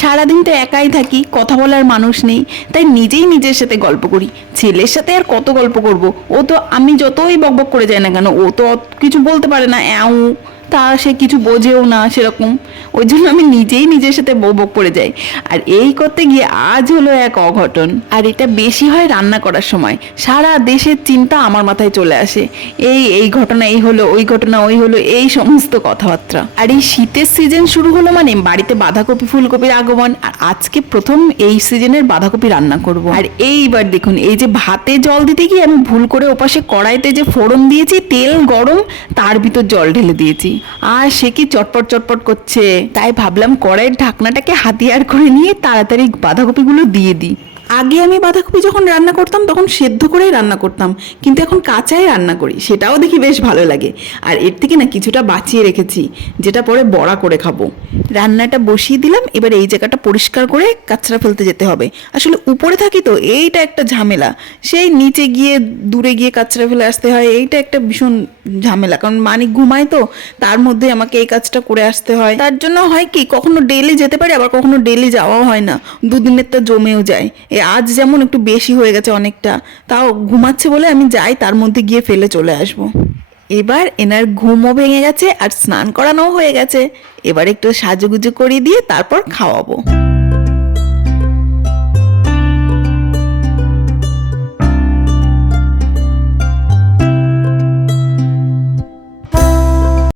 সারাদিন তো একাই থাকি, কথা বলার মানুষ নেই, তাই নিজেই নিজের সাথে গল্প করি। ছেলের সাথে আর কত গল্প করব? ও তো আমি যতই বকবক করে যাই না কেন, ও তো কিছু বলতে পারে না, অ্যাও তা সে কিছু বোঝেও না সেরকম। ওই জন্য আমি নিজেই নিজের সাথে বকবক করে যাই। আর এই করতে গিয়ে আজ হলো এক অঘটন। আর এটা বেশি হয় রান্না করার সময়। সারা দেশের চিন্তা আমার মাথায় চলে আসে। এই ঘটনা এই হলো, ওই ঘটনা ওই হলো, এই সমস্ত কথাবার্তা। আর এই শীতের সিজন শুরু হলো মানে বাড়িতে বাঁধাকপি ফুলকপির আগমন। আর আজকে প্রথম এই সিজনের বাঁধাকপি রান্না করব। আর এইবার দেখুন, এই যে ভাতে জল দিতে গিয়ে আমি ভুল করে ওপাশে কড়াইতে যে ফোড়ন দিয়েছি, তেল গরম, তার ভিতর জল ঢেলে দিয়েছি। আর সে কি চটপট চটপট করছে। তাই ভাবলাম কড়াইয়ের ঢাকনাটাকে হাতিয়ার করে নিয়ে তাড়াতাড়ি বাঁধাকপিগুলো দিয়ে দিই। আগে আমি বাঁধাকপি যখন রান্না করতাম তখন সেদ্ধ করেই রান্না করতাম, কিন্তু এখন কাঁচাই রান্না করি, সেটাও দেখি বেশ ভালো লাগে। আর এর থেকে না কিছুটা বাঁচিয়ে রেখেছি, যেটা পরে বড়া করে খাবো। রান্নাটা বসিয়ে দিলাম, এবার এই জায়গাটা পরিষ্কার করে কাচরা ফেলতে যেতে হবে। আসলে উপরে থাকি তো এইটা একটা ঝামেলা, সেই নিচে গিয়ে দূরে গিয়ে কাচরা ফেলে আসতে হয়, এইটা একটা ভীষণ ঝামেলা। কারণ মানিক ঘুমায় তো, তার মধ্যে আমাকে এই কাজটা করে আসতে হয়। তার জন্য হয় কি, কখনো ডেলি যেতে পারি, আবার কখনো ডেলি যাওয়াও হয় না, দুদিনেরটা জমেও যায়। আজ যেমন একটু বেশি হয়ে গেছে অনেকটা, তাও ঘুমাচ্ছে বলে আমি যাই, তার মধ্যে গিয়ে ফেলে চলে আসব। এবার এনার ঘুমও ভেঙে গেছে আর স্নান করানোও হয়ে গেছে। এবার একটু সাজুগুজু করিয়ে দিয়ে তারপর খাওয়াবো।